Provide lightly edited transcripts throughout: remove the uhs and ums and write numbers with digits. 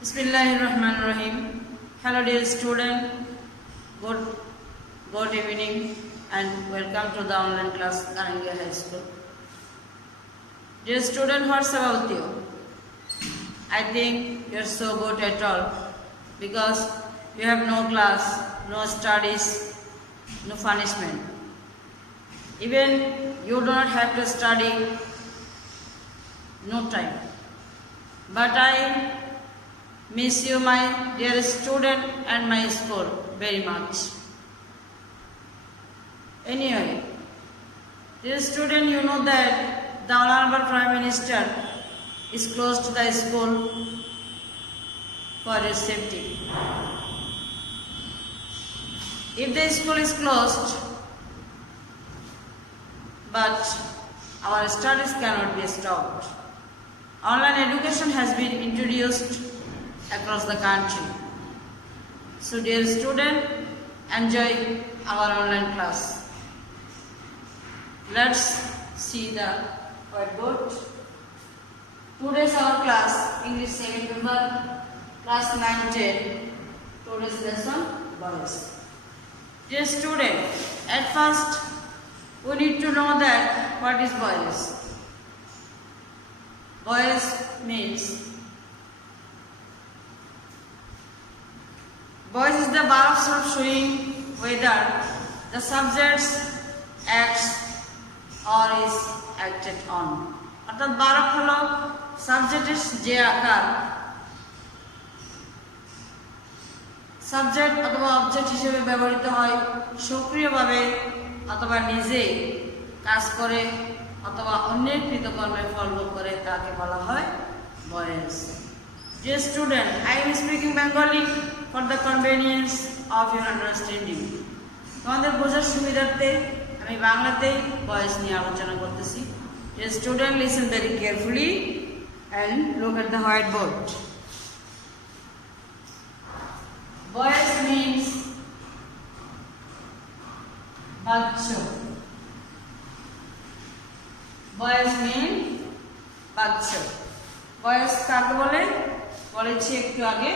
Bismillahirrahmanirrahim. Hello dear student, good evening and welcome to the online class Karangia High School. Dear student, what's about you? I think you're so good at all because you have no class, no studies, no punishment. Even you do not have to study, no time. But I miss you, my dear student, and my school very much. Anyway, dear student, you know that the Honorable Prime Minister is closed the school for your safety. If the school is closed, but our studies cannot be stopped. Online education has been introduced across the country. So dear student, enjoy our online class. Let's see the whiteboard. Today's our class, English 7 member, class 9-10. Today's lesson, boys. Dear student, at first we need to know that what is boys. Boys means boys is the bar of sort showing whether the subject acts or is acted on. অর্থাৎ বারক হলো সাবজেক্টের যে আকার সাবজেক্ট অথবা অবজেক্ট হিসেবে ব্যবহৃত হয় সক্রিয়ভাবে অথবা নিজে কাজ করে অথবা অন্যের কৃতকর্মের ফল ভোগ করে তাকে বলা হয় boys. Dear student, I am speaking Bengali for the convenience of your understanding. তোমাদের বোঝার সুবিধার্থে আমি বাংলাতেই বয়েজ নিয়ে আলোচনা করতেছি। Dear student, listen very carefully and look at the whiteboard. Boys means বাচ্চা। Boys mean বাচ্চা। Boys কাকে বলে? বলেছি একটু আগে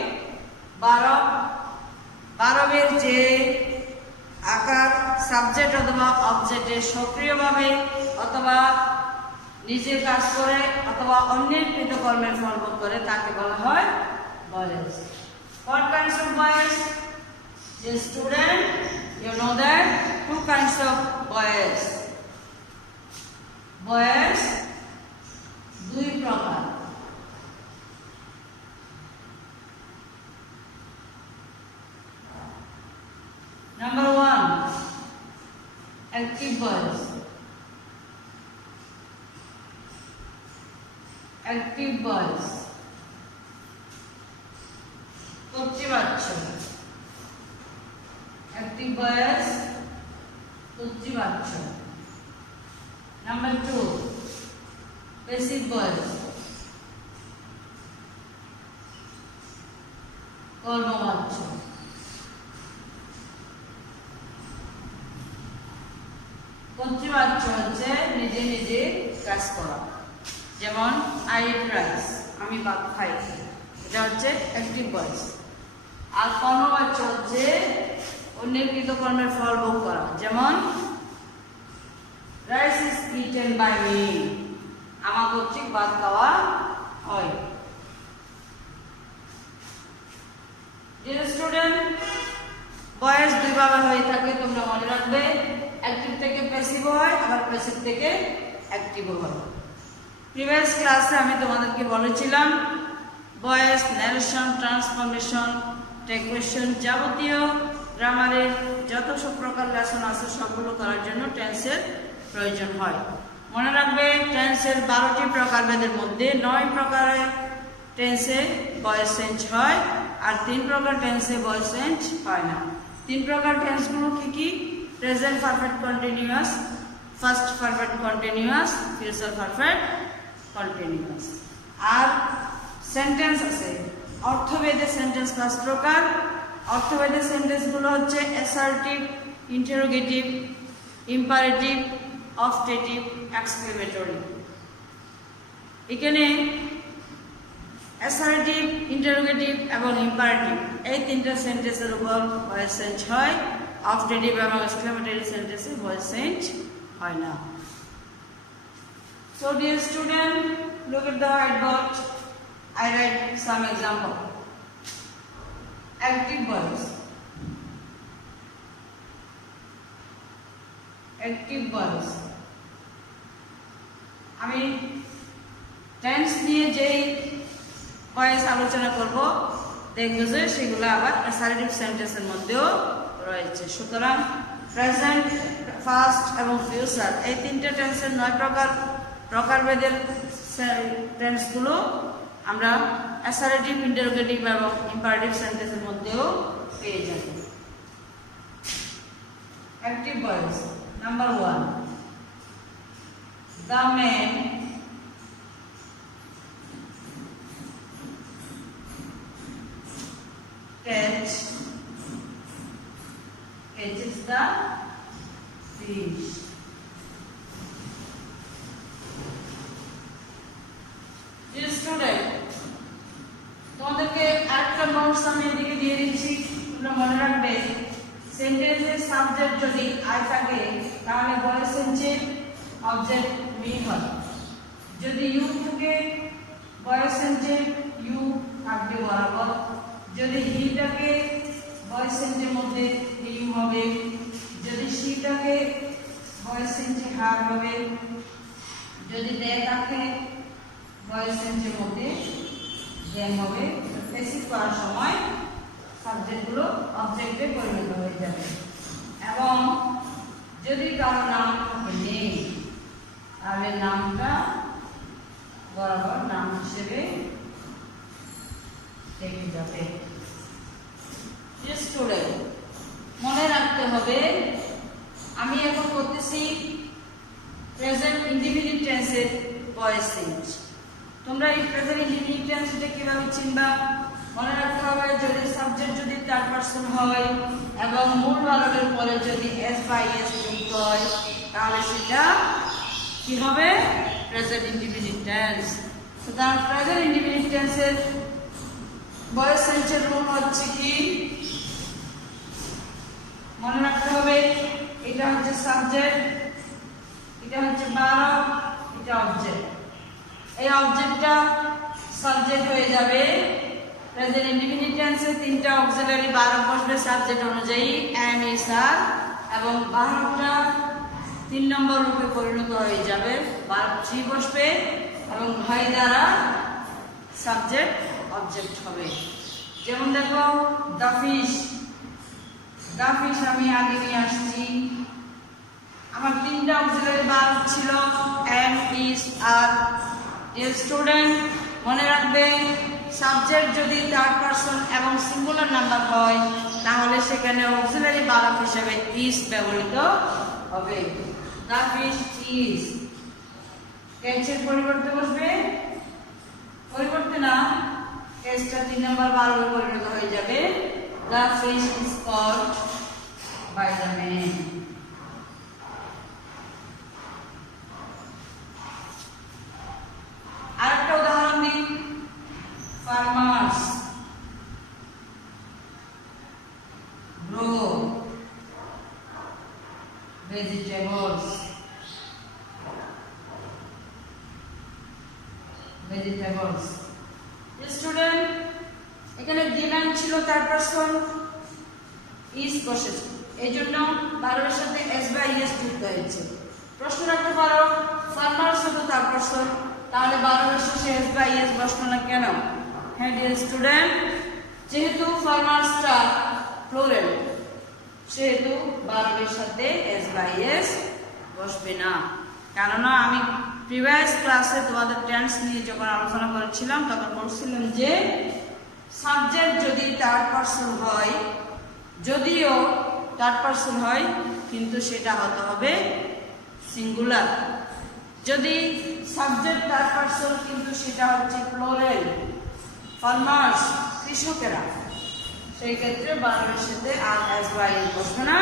বারবের যে আকার সাবজেক্ট অথবা অবজেক্টে সক্রিয়ভাবে অথবা নিজে কাজ করে অথবা অন্যের কৃতকর্মের ফল ভোগ করে তাকে বলা হয় boys. What kinds of boys? Dear student, you know that two kinds of boys. Boys দুই প্রকার। Number one, active boys. Active boys. করতে পারছো। Active boys করতে পারছো। Number two, passive boys. কর্মবাচ্য। কর্তৃবাচ্য হচ্ছে নিজে নিজে কাজ করা, যেমন আই ইট রাইস, আমি ভাত খাই, এটা হচ্ছে অ্যাক্টিভ ভয়েস। আর কর্মবাচ্য হচ্ছে অন্যের কৃতকর্মের ফল ভোগ করা, যেমন rice is eaten by me, আমার কর্তৃক ভাত খাওয়া হয়। ডিয়ার স্টুডেন্ট, ভয়েস দুই ভাবে হয়ে থাকে, তোমরা মনে রাখবে। অ্যাক্টিভ থেকে প্যাসিভ হয়, আবার প্যাসিভ থেকে অ্যাক্টিভ হয়। প্রিভিয়াস ক্লাসে আমি তোমাদেরকে বলেছিলাম ভয়েস, ন্যারেশন, ট্রান্সফরমেশন, টেকুয়েশন, যাবতীয় গ্রামারের যত সব প্রকার লেসন আছে সবগুলো করার জন্য টেন্সের প্রয়োজন হয়। মনে রাখবে টেন্সের 12টি প্রকারভেদের মধ্যে 9 প্রকারের টেন্সে ভয়েস চেঞ্জ হয় আর 3 প্রকার টেন্সে ভয়েস চেঞ্জ হয় না। 3 প্রকার টেন্সগুলো কি কি? Present perfect continuous, past perfect continuous, future perfect continuous. আর সেন্টেন্স আছে, অর্থভেদে সেন্টেন্স 5 প্রকার। অর্থভেদে সেন্টেন্সগুলো হচ্ছে assertive, interrogative, imperative, optative, exclamatory. এখানে অ্যাসার্টিভ, ইন্টারোগেটিভ এবং ইম্পারেটিভ এই তিনটা সেন্টেন্সের উপর ভয়েস চেঞ্জ হয়। অবজেক্টিভ এবং এক্সক্লেমেটরি সেন্টেন্সে ভয়েস চেঞ্জ হয় না। So dear student, look at the whiteboard. I write some example. Active voice. Active voice. আমি টেন্স নিয়ে যেই ভয়েস আলোচনা করব দেখব যে সেগুলো আবার অ্যাসার্টিভ সেন্টেন্সের মধ্যেও রয়েছে। সুতরাং প্রেজেন্ট, ফাস্ট এবং ফিউচার এই তিনটে টেন্সের 9 প্রকারভেদের টেন্সগুলো আমরা অ্যাসার্টিভ, ইন্টারোগেটিভ এবং ইম্পারেটিভ সেন্টেন্সের মধ্যেও পেয়ে যাব। Active voice number 1, the man catches the fish. Dear student, তোমাদেরকে আরেকটা নোটস আমি এদিকে দিয়ে দিচ্ছি, তোমরা মনে রাখবে সেন্টেন্সের সাবজেক্ট যদি আই থাকে তাহলে ভয়েস চেঞ্জে অবজেক্ট মি হয়। যদি ইউ থাকে ভয়েস চেঞ্জে ইউ থাকবে বরাবর। যদি হি থাকে ভয়েস চেঞ্জের মধ্যে ইউ হবে। যদি সি থাকে ভয়েস চেঞ্জে হার হবে। যদি দে থাকে ভয়েস চেঞ্জের মধ্যে দেম হবে। প্যাসিভ করার সময় সাবজেক্টগুলো অবজেক্টে পরিণত হয়ে যাবে। এবং যদি কারো নাম থাকে নেই তাহলে নামটা বরাবর নাম হিসেবে দেখে যাবে। স্টুডেন্ট মনে রাখতে হবে আমি এখন করতেছি প্রেজেন্ট ইনডিফিনিট টেন্সের ভয়েস চেঞ্জ। তোমরা এই প্রেজেন্ট ইনডিফিনিট টেন্সটা কিভাবে চিনবা? মনে রাখতে হবে যদি সাবজেক্ট যদি থার্ড পারসন হয় এবং মূল ভার্বের পরে যদি এস বা এস যুক্ত হয় তাহলে সেটা কি হবে? Present indefinite tense. সুতরাং প্রেজেন্ট ইনডিফিনিট টেন্সের ভয়েস চেঞ্জের রুল হচ্ছে কি? মনে রাখতে হবে এটা হচ্ছে সাবজেক্ট, এটা হচ্ছে ভার্ব, এটা অবজেক্ট। এই অবজেক্টটা সাবজেক্ট হয়ে যাবে। প্রেজেন্ট ইনডিফিনিট টেন্সে তিনটা অক্সিলারি ভার্ব বসবে সাবজেক্ট অনুযায়ী এম, ইজ, আর এবং ভার্বটা 3 নম্বর রূপে পরিণত হয়ে যাবে। ভার্ব 3 বসবে এবং হয় দ্বারা সাবজেক্ট অবজেক্ট হবে। যেমন দেখো দ্য ফিশ, দ্য ফিশ আমি আগে নিয়ে আসছি। আমার 3টা অক্সিলারি ভার্ব ছিল এম, ইজ, আর। স্টুডেন্ট মনে রাখবে সাবজেক্ট যদি থার্ড পারসন এবং সিঙ্গুলার নাম্বার হয় তাহলে সেখানে অক্সিলারি ভার্ব হিসেবে ইজ ব্যবহৃত হবে। The fish is. ক্যাচের পরিবর্তে বসবে, পরিবর্তে না, ক্যাচটা 3 নম্বর ভার্বে পরিণত হয়ে যাবে। The fish is caught by the man. আরেকটা উদাহরণ দিই, ফার্মার্স গ্রো ভেজিটেবলস। স্টুডেন্ট এখানে গিভেন ছিল থার্ড পারসন, ইজ বসেছে, এই জন্য ভার্বের সাথে এস বা ইএস যুক্ত হয়েছে। প্রশ্ন রাখতে পারো ফার্মার্স হলো থার্ড পারসন, তাহলে ভার্বের শেষে এস বা ইএস বসলো না কেন? হ্যাঁ ডিয়ার স্টুডেন্ট, যেহেতু ফার্মার্সটা প্লুরাল সেহেতু ভার্বের সাথে এস বা ইএস বসবে না। কেননা আমি প্রিভিয়াস ক্লাসে তোমাদের টেন্স নিয়ে যখন আলোচনা করেছিলাম তখন বলছিলাম যে সাবজেক্ট যদি থার্ড পারসন হয়, যদিও থার্ড পারসন হয় কিন্তু সেটা হতে হবে সিঙ্গুলার। যদি সাবজেক্ট থার্ড পারসন কিন্তু সেটা হচ্ছে প্লুরাল, ফার্মার্স কৃষকেরা, সেই ক্ষেত্রে ভার্বের সাথে আর এস বা ইএস বসবে না।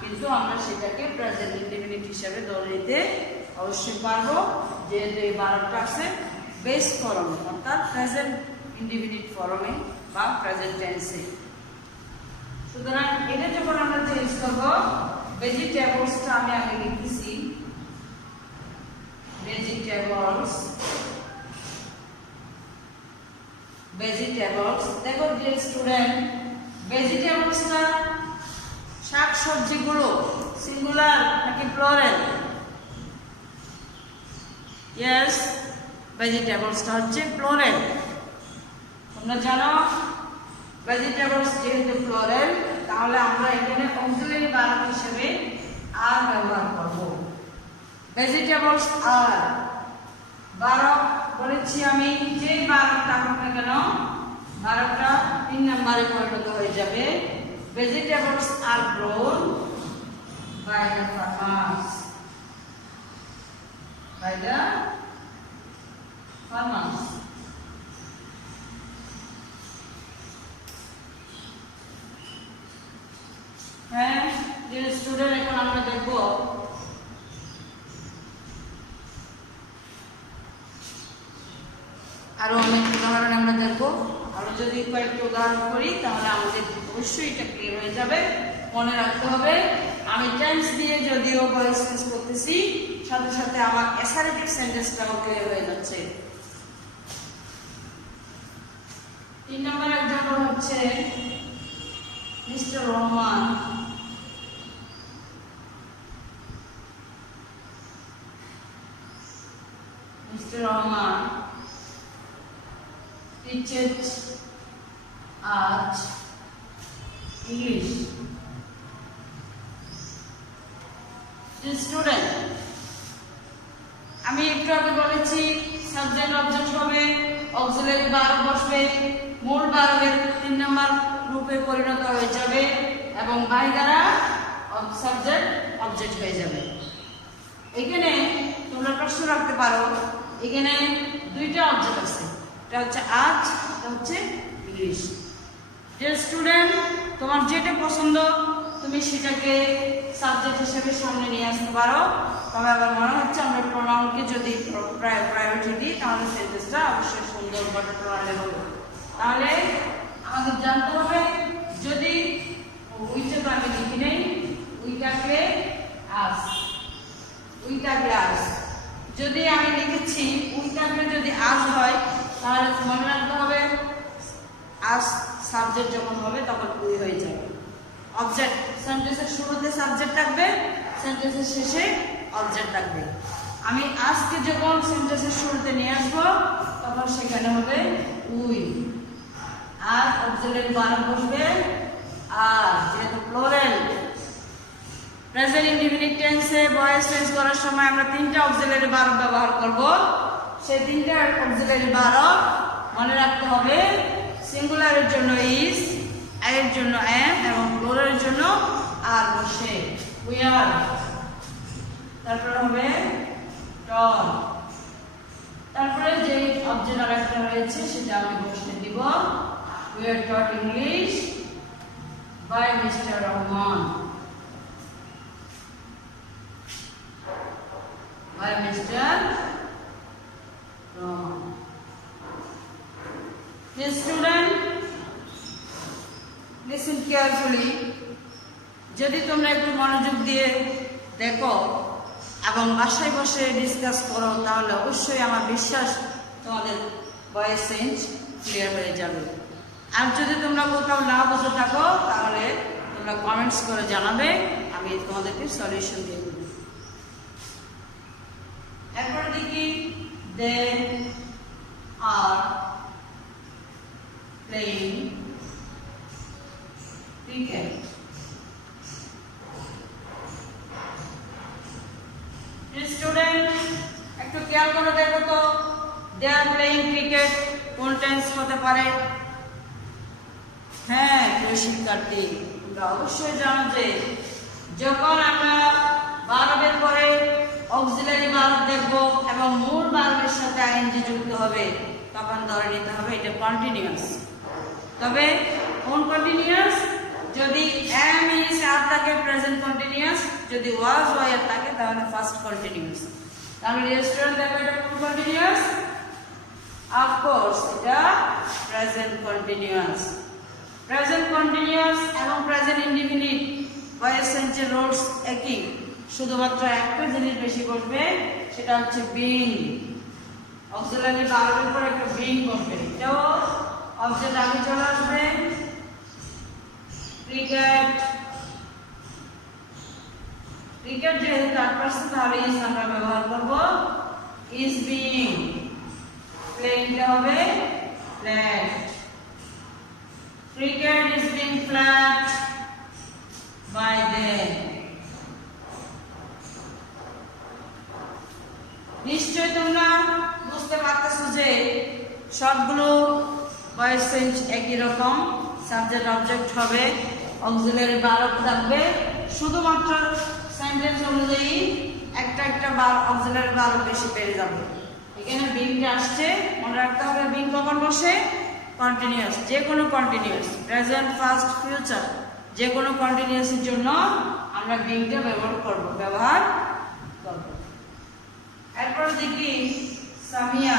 কিন্তু আমরা সেটাকে প্রেজেন্ট ইনডিফিনিট হিসেবে ধরে নিতে অবশ্যই পারবো, যেহেতু এই ভার্বটা আছে বেস ফর্ম, অর্থাৎ প্রেজেন্ট ইনডিফিনিট ফর্মে বা প্রেজেন্ট টেন্সে। সুতরাং এটা যখন আমরা চেঞ্জ করব, ভেজিটেবলসটা আমি আগে লিখতেছি, ভেজিটেবলস, ভেজিটেবলস। দেখো ডিয়ার স্টুডেন্ট, ভেজিটেবলসটা শাক সবজিগুলো সিঙ্গুলার নাকি প্লুরাল? ইয়েস, ভেজিটেবলসটা হচ্ছে প্লুরাল। তোমরা জানো ভেজিটেবলস যেহেতু প্লুরাল, তাহলে আমরা এখানে অক্সিলারি ভার্ব হিসেবে আর ব্যবহার করব। ভেজিটেবলস আর ভার্ব বলেছি আমি, যে ভার্বটা হোক না কেন ভার্বটা 3 নম্বরে পরিণত হয়ে যাবে। ভেজিটেবলস আর grown by the farmers, by the farmers. হ্যাঁ ডিয়ার স্টুডেন্ট, এখন আমরা দেখব আরো অনেক উদাহরণ আমরা দেখব। আরো যদি কয়েকটি উদাহরণ করি তাহলে আমাদের অবশ্যই এটা ক্লিয়ার হয়ে যাবে। মনে রাখতে হবে আমি টেন্স দিয়ে যদিও ভয়েস চেঞ্জ করতেছি, সাথে সাথে আমার অ্যাসারেটিভ সেন্টেন্সটাও ক্লিয়ার হয়ে যাচ্ছে। 3 নম্বর এক্সাম্পল হচ্ছে মিস্টার রহমান। মিস্টার Rahman teaches us English. Student, আমি একটু আগে বলেছি সাবজেক্ট অবজেক্ট হবে, অক্সিলারি ভার্ব বসবে, মূল ভার্বের 3 নম্বর রূপে পরিণত হয়ে যাবে এবং বাই দ্বারা সাবজেক্ট অবজেক্ট হয়ে যাবে। এখানে তোমরা প্রশ্ন রাখতে পারো, এখানে 2টা অবজেক্ট আছে, এটা হচ্ছে আজ, এটা হচ্ছে ইংলিশ। ডিয়ার স্টুডেন্ট, তোমার যেটা পছন্দ তুমি সেটাকে সাবজেক্ট হিসেবে সামনে নিয়ে আসতে পারো। তবে আমার মনে হচ্ছে আমরা প্রোনাউনকে যদি প্রায়োরিটি দিই তাহলে সেন্টেন্সটা অবশ্যই সুন্দর বা প্রণালী হবে। তাহলে আমাদের জানতে হবে, যদি উইটা তো আমি লিখি নেই, উইটাকে আস, উইটাকে আস, যদি আমি লিখেছি উইটাকে যদি আজ হয় তাহলে মনে রাখতে হবে আজ সাবজেক্ট যখন হবে তখন উই হয়ে যাবে। অবজেক্ট সেন্টেন্সের শুরুতে সাবজেক্ট থাকবে, সেন্টেন্সের শেষে অবজেক্ট থাকবে। আমি আজকে যখন সেন্টেন্সের শুরুতে নিয়ে আসবো তখন সেখানে হবে উই, আর অক্সিলারি ভার্ব বসবে আর, যেহেতু প্লুরাল। প্রেজেন্ট ইনডিফিনিট টেন্সে ভয়েস চেঞ্জ করার সময় আমরা 3টা অক্সিলারি ভার্ব ব্যবহার করব। সেই 3টা অক্সিলারি ভার্ব মনে রাখতে হবে, সিঙ্গুলারের জন্য ইজ, এর জন্য এম এবং প্লুরালের জন্য আর বসে উই আর, তারপরে হবে টন, তারপরে যে অবজেক্ট আরেকটা রয়েছে সেটা আমি বসে দিব। We are taught English by mister Rahman, by mister Rahman. Student, listen carefully. যদি তোমরা একটু মনোযোগ দিয়ে দেখো এবং বাসায় বসে ডিসকাস করো তাহলে অবশ্যই আমার বিশ্বাস তোমাদের ভয়েস চেঞ্জ ক্লিয়ার হয়ে যাবে। আর যদি তোমরা কোথাও না বুঝে থাকো তাহলে তোমরা কমেন্টস করে জানাবে, আমি তোমাদেরকে সলিউশন দিয়ে দেব। এরপর দেখি দে আর প্লেইং ক্রিকেট। স্টুডেন্ট, একটু খেয়াল করে দেখো তো, দে আর প্লেইং ক্রিকেট কোন টেন্স হতে পারে? হ্যাঁ প্রিয় শিক্ষার্থী, তোমরা অবশ্যই জানো যে যখন আমরা ভার্বের পরে অক্সিলারি ভার্ব দেখব এবং মূল ভার্বের সাথে আইএনজি যুক্ত হবে তখন ধরে নিতে হবে এটা কন্টিনিউয়াস। তবে কোন কন্টিনিউয়াস? যদি এম ইজ আর থাকে প্রেজেন্ট কন্টিনিউয়াস, যদি ওয়াজ ওয়াই আর থাকে তাহলে ফার্স্ট কন্টিনিউয়াস। তাহলে স্টুডেন্ট দেখো এটা কোন কন্টিনিউয়াস? অফ কোর্স এটা প্রেজেন্ট কন্টিনিউয়াস। প্রেজেন্ট কন্টিনিউয়াস এবং প্রেজেন্ট ইনডিফিনিট ভয়েস চেঞ্জের রুলস একই, শুধুমাত্র একটা জিনিস বেশি বসবে, সেটা হচ্ছে বিং। অক্সিলারি ভার্বের পর একটা বিং বসবে, এটাও অবজেক্ট আগে চলে আসবে। ক্রিকেট, ক্রিকেট যেহেতু থার্ড পারসন তাহলে ইজ আমরা ব্যবহার করব। ইজ বিং, প্লেইংটা হবে played. Cricket is being played by them. নিশ্চয় তোমরা বুঝতে পারতেছো যে সবগুলো ভয়েস চেঞ্জ একই রকম, সাবজেক্ট অবজেক্ট হবে, অক্সিলারি ভার্ব থাকবে, শুধুমাত্র সেন্টেন্স অনুযায়ী একটা একটা অক্সিলারি ভার্ব বেশি বেড়ে যাবে। এখানে বিংটা আসছে, মনে রাখতে হবে বিং কখন বসে? কন্টিনিউয়াস, যে কোনো কন্টিনিউয়াস, প্রেজেন্ট, পাস্ট, ফিউচার, যে কোনো কন্টিনিউয়াসের জন্য আমরা বিংটা ব্যবহার করব। এরপর দেখি Samia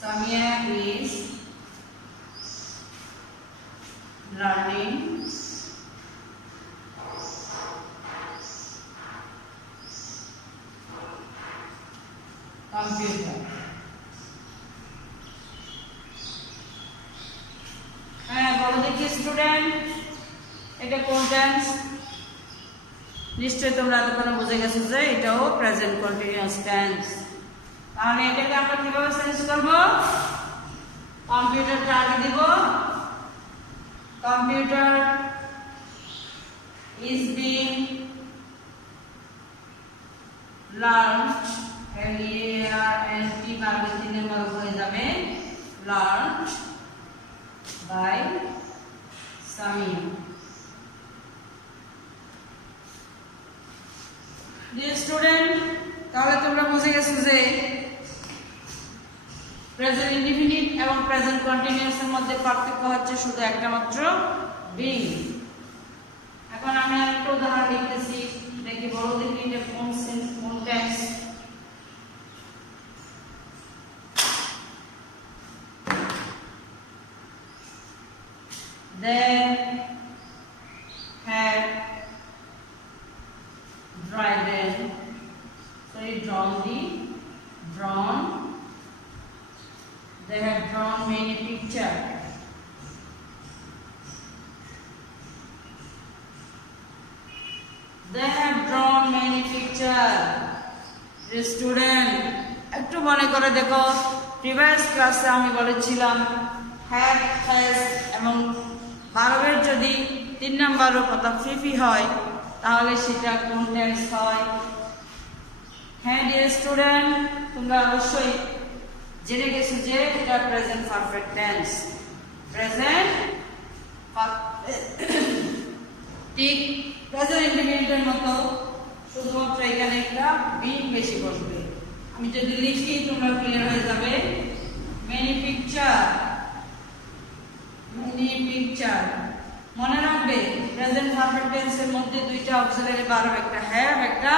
Samia is learning computer. বলো দেখি স্টুডেন্ট, এটা কোন টেন্স? নিশ্চয়ই তোমরা এতক্ষণে বুঝে গেছো যে এটাও প্রেজেন্ট কন্টিনিউয়াস টেন্স। তাহলে এটাকে আমরা কিভাবে চেঞ্জ করব? কম্পিউটারটা আগে দিব। Computer is being learned, LEARNT ভার্বের 3 নম্বর হয়ে যাবে learned by Samia. Dear student, তাহলে তোমরা বুঝে গেছো যে প্রেজেন্ট ইনডিফিনিট এবং প্রেজেন্ট কন্টিনিউয়াস এর মধ্যে পার্থক্য হচ্ছে শুধু একটা মাত্র বিং। এখন আমি আরেকটা উদাহরণ লিখতেছি, দেখি বড় দেখি এটা কোন tense. They had They have drawn many pictures. They have drawn many pictures. The student, একটু মনে করে দেখো, প্রিভিয়াস ক্লাসে আমি বলেছিলাম হ্যাড, হ্যাজ এবং ভার্বের যদি 3 নম্বরের কথা ফিফি হয় তাহলে সেটা কোন টেন্স হয়? হ্যাঁ ডিয়ার স্টুডেন্ট, তোমরা অবশ্যই জেনে গেছো যে এটা প্রেজেন্ট পারফেক্ট টেন্স। প্রেজেন্ট ঠিক প্রেজেন্ট ইনডিফিনিটের মতো, শুধুমাত্র এখানে একটা বিং বেশি বসবে। আমি যদি লিখি তোমরা ক্লিয়ার হয়ে যাবে। Many picture, many picture. মনে রাখবে প্রেজেন্ট পারফেক্ট টেন্সের মধ্যে দুইটা অক্সিলারি ভার্ব, একটা হ্যাভ একটা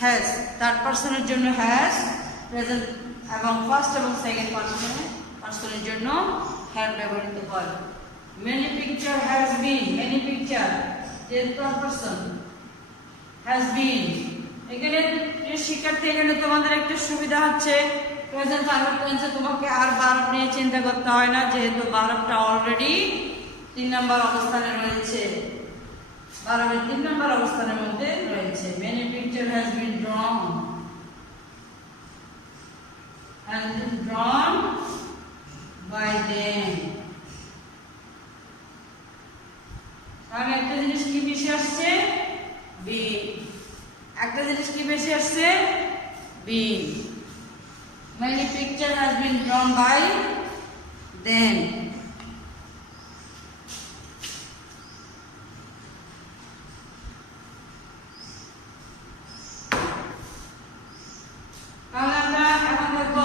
হ্যাজ। থার্ড পারসনের জন্য হ্যাজ প্রেজেন্ট এবং ফার্স্ট এবং সেকেন্ড পারসনের জন্য হ্যাভ ব্যবহৃত হয়। Many picture has been, many picture যেহেতু থার্ড পারসন হ্যাজ বিন। এখানে শিক্ষার্থী, এখানে তোমাদের একটা সুবিধা হচ্ছে প্রেজেন্ট পারফেক্ট টেন্সে তোমাকে আর ভার্ব নিয়ে চিন্তা করতে হয় না, যেহেতু ভার্বটা অলরেডি 3 নম্বর অবস্থানে রয়েছে, ভার্বের 3 নম্বর অবস্থানের মধ্যে রয়েছে। মেনি পিকচার হ্যাজ বিন ড্রন, has been drawn by them. তাহলে একটা জিনিস কি বেশি আসছে? বিং। একটা জিনিস কি বেশি আসছে? Being. Many picture has been drawn by them. তাহলে আমরা এখন দেখব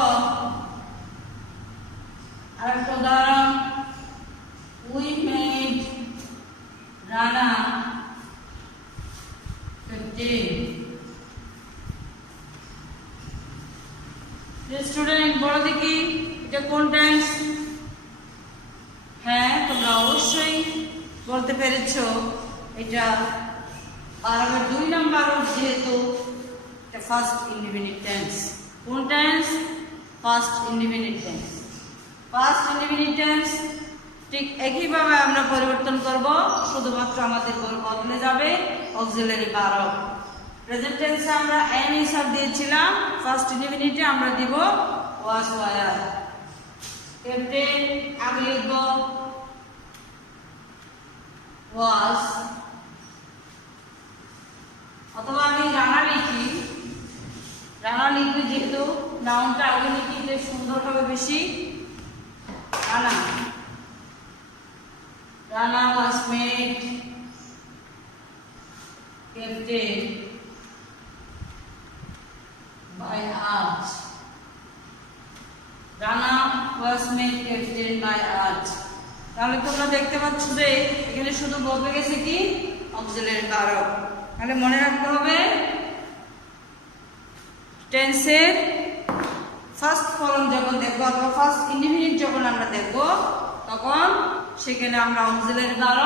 আরেকটা উদাহরণ। We made Rana স্টুডেন্ট বলো দেখি এটা কোন টেন্স? হ্যাঁ, তোমরা অবশ্যই বলতে পেরেছো এটা বারবার 2 নাম্বার যেহেতু এটা ফার্স্ট ইনডিফিনিট টেন্স। কোন tense? First indefinite tense. First indefinite tense ঠিক একইভাবে আমরা পরিবর্তন করব, শুধুমাত্র আমাদের বদলে যাবে অক্সিলারি ভার্ব। প্রেজেন্ট টেন্সে আমরা এম হিসাব দিয়েছিলাম, ফার্স্ট ইনডিফিনিটে আমরা দিব ওয়াজ ওয়ার। ক্যাপ্টেন আমি লিখব ওয়াজ, অথবা আমি রানা লিখি। রানা লিখলে যেহেতু নাউনটা আগে লিখলে সুন্দর হবে বেশি। রানা, Rana was made captain by us. Rana was made captain by us. তাহলে তোমরা দেখতে পাচ্ছ যে এখানে শুধু বদলে গেছে কি অক্সিলারি ভার্ব। তাহলে মনে রাখতে হবে টেন্সের ফার্স্ট ফর্ম যখন দেখবো অথবা ফার্স্ট ইনডিফিনিট যখন আমরা দেখবো, তখন সেখানে আমরা অক্সিলারি ভার্ব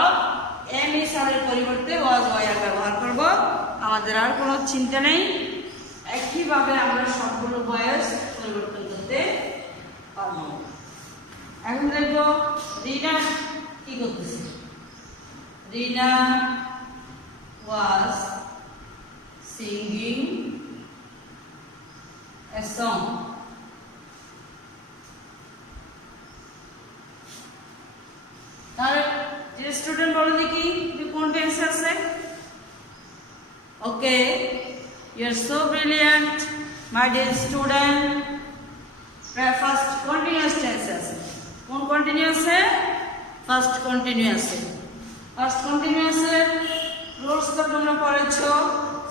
এম হিসাবের পরিবর্তে ওয়াজ ওয়ার ব্যবহার করব। আমাদের আর কোনো চিন্তা নেই, একইভাবে আমরা সবগুলো ভয়েস পরিবর্তন করতে পারবো। এখন দেখবো রিনা কি করতেছে। রিনা ওয়াজ সিঙ্গিং a song. তাহলে যে স্টুডেন্ট বলো দেখি কোন টেন্স আছে? Okay, you are so brilliant my dear student. Past continuous tense আছে। কোন কন্টিনিউয়াসে? ফার্স্ট কন্টিনিউয়াসে। ফার্স্ট কন্টিনিউয়াসের রুলস তো তোমরা পড়েছো,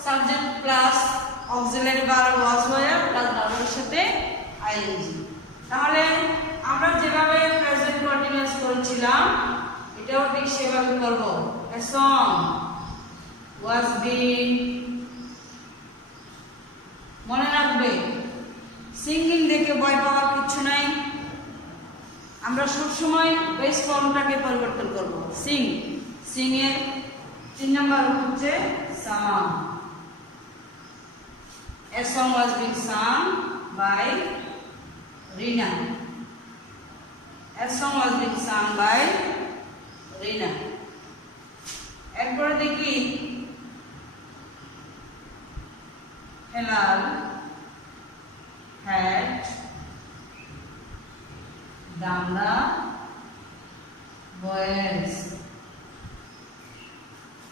subject plus auxiliary verb was were plus ভার্বের সাথে আইএনজি। তাহলে আমরা যেভাবে প্রেজেন্ট কন্টিনিউয়াস করেছিলাম এটাও ঠিক সেভাবে করব। a song was being, মনে রাখবে সিঙ্গিং দেখে ভয় পাওয়ার কিছু নাই। আমরা সবসময় বেস ফর্মটাকে পরিবর্তন করব। সিং, সিং এর 3 নাম্বার হচ্ছে সাং। A song was being sung by Rina. A song was being sung by Rina. এরপরে দেখি Helal had done the boys.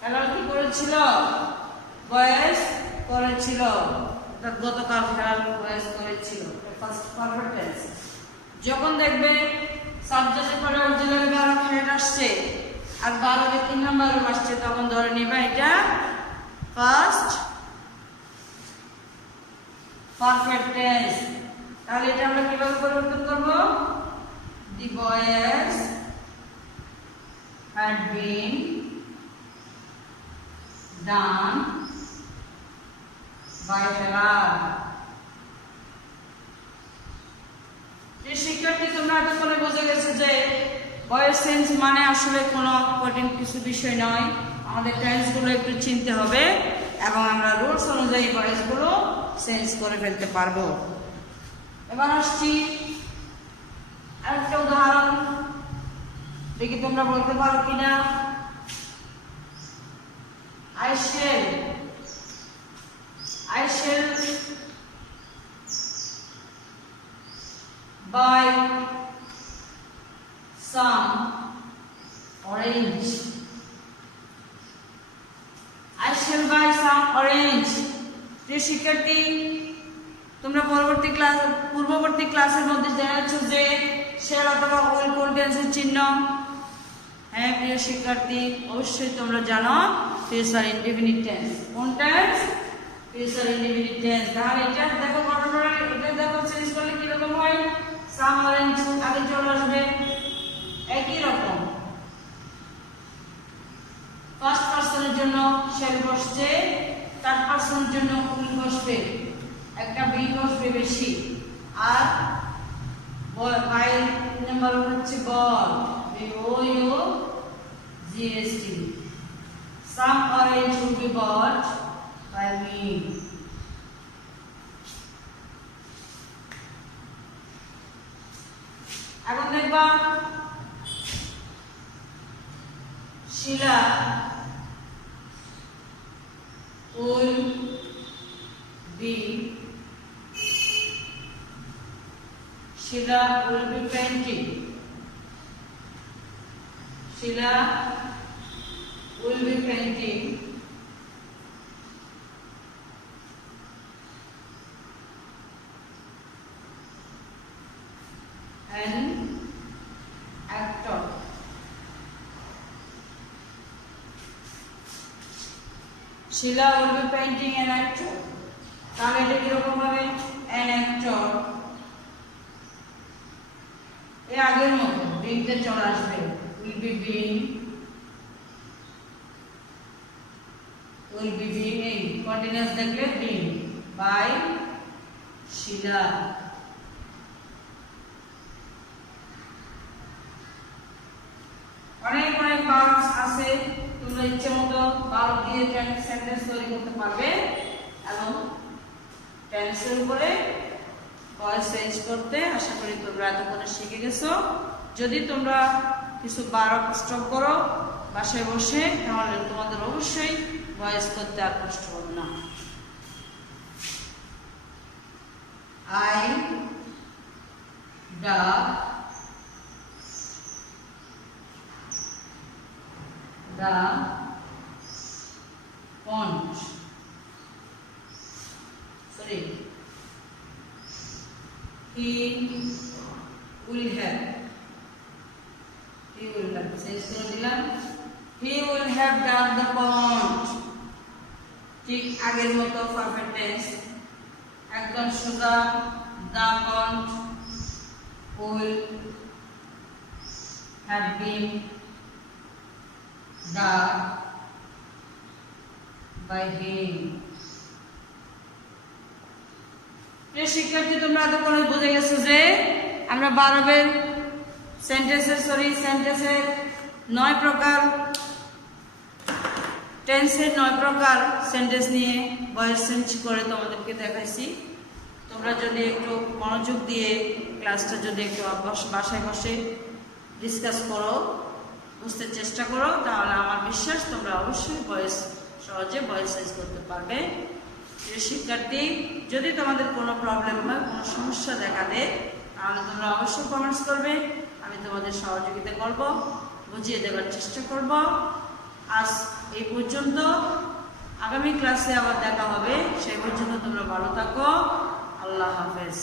Helal কি করেছিল? বয়েস করেছিল। গতকাল খেলার বয়স করেছিল। First perfect tense. যখন দেখবে সাবজেক্টের পরে অক্সিলারি ভার্ব হেড আসছে আর ভার্বের 3 নাম্বার আসছে, তখন ধরে নিবা এটা ফার্স্ট পারফেক্ট টেন্স। তাহলে এটা আমরা কিভাবে পরিবর্তন করব? দি বয়েস had been done by Helal. এই শিক্ষার্থী তোমরা এতক্ষণে বুঝে গেছো যে ভয়েস চেঞ্জ মানে আসলে কোনো কঠিন কিছু বিষয় নয়। আমাদের টেন্সগুলো একটু চিনতে হবে এবং আমরা রুলস অনুযায়ী ভয়েসগুলো চেঞ্জ করে ফেলতে পারবো। এবার আসছি আরেকটা উদাহরণ, দেখি তোমরা বলতে পারো কিনা। I shall buy some orange. I shall buy some orange. প্রিয় শিক্ষার্থী, তোমরা পূর্ববর্তী ক্লাসের মধ্যে জানাচ্ছো যে shall অথবা will কোন টেন্সের চিহ্ন। হ্যাঁ প্রিয় শিক্ষার্থী, অবশ্যই তোমরা জানো ফিউচার ইনডিফিনিট টেন্স। কোন টেন্স? Future indefinite tense. তাহলে এটা দেখো ঘটনাটা, এটা দেখো চেঞ্জ করলে কি রকম হয়? সাম অরেঞ্জ আগে চলে আসবে, একই রকম। ফার্স্ট পারসনের জন্য shall বসছে, থার্ড পারসনের জন্য will বসবে, একটা বি বসবে বেশি। আর ফাইল নাম্বার হচ্ছে বল, BOUGHT। Some orange should be bought by me. এখন দেখবা Sheila will be painting. Sheila will be painting an actor. Sheila will be painting an actor. তাহলে এটা কিরকম হবে? an actor এ আগের মতো বিনতে চলে আসবে, will be being এই কন্টিনিউয়াস দেখলে being by Sheila। অনেক ভার্বস আছে, তোমরা ইচ্ছে মতো ভার্ব দিয়ে সেন্টেন্স তৈরি করতে পারবে এবং টেন্সের উপরে ভয়েস চেঞ্জ করতে আশা করি তোমরা এতক্ষণে শিখে গেছো। যদি তোমরা কিছু ভার্ব স্টপ করো বাসায় বসে, তাহলে তোমাদের অবশ্যই ভয়েস করতে আর কষ্ট হবে না। I the pond. Sorry. He will have. Change করে দিলাম। He will have dug the pond. ঠিক আগের মতো পারফেক্ট টেন্স, একদম সোজা। The pond will have been dug by him. প্রিয় শিক্ষার্থী, তোমরা এতক্ষণে বুঝে গেছো যে আমরা ভার্বের সেন্টেন্সের 9 প্রকার, টেন্সের 9 প্রকার সেন্টেন্স নিয়ে ভয়েস চেঞ্জ করে তোমাদেরকে দেখাইছি। তোমরা যদি একটু মনোযোগ দিয়ে ক্লাসটা যদি একটু বাসায় বসে ডিসকাস করো, বুঝতে চেষ্টা করো, তাহলে আমার বিশ্বাস তোমরা অবশ্যই সহজে ভয়েস চেঞ্জ করতে পারবে। প্রিয় শিক্ষার্থী, যদি তোমাদের কোনো প্রবলেম হয়, কোনো সমস্যা দেখা দেয়, তাহলে তোমরা অবশ্যই কমেন্টস করবে। আমি তোমাদের সহযোগিতা করব, বুঝিয়ে দেওয়ার চেষ্টা করব। আজ এই পর্যন্ত, আগামী ক্লাসে আবার দেখা হবে। সেই পর্যন্ত তোমরা ভালো থাকো। আল্লাহ হাফেজ।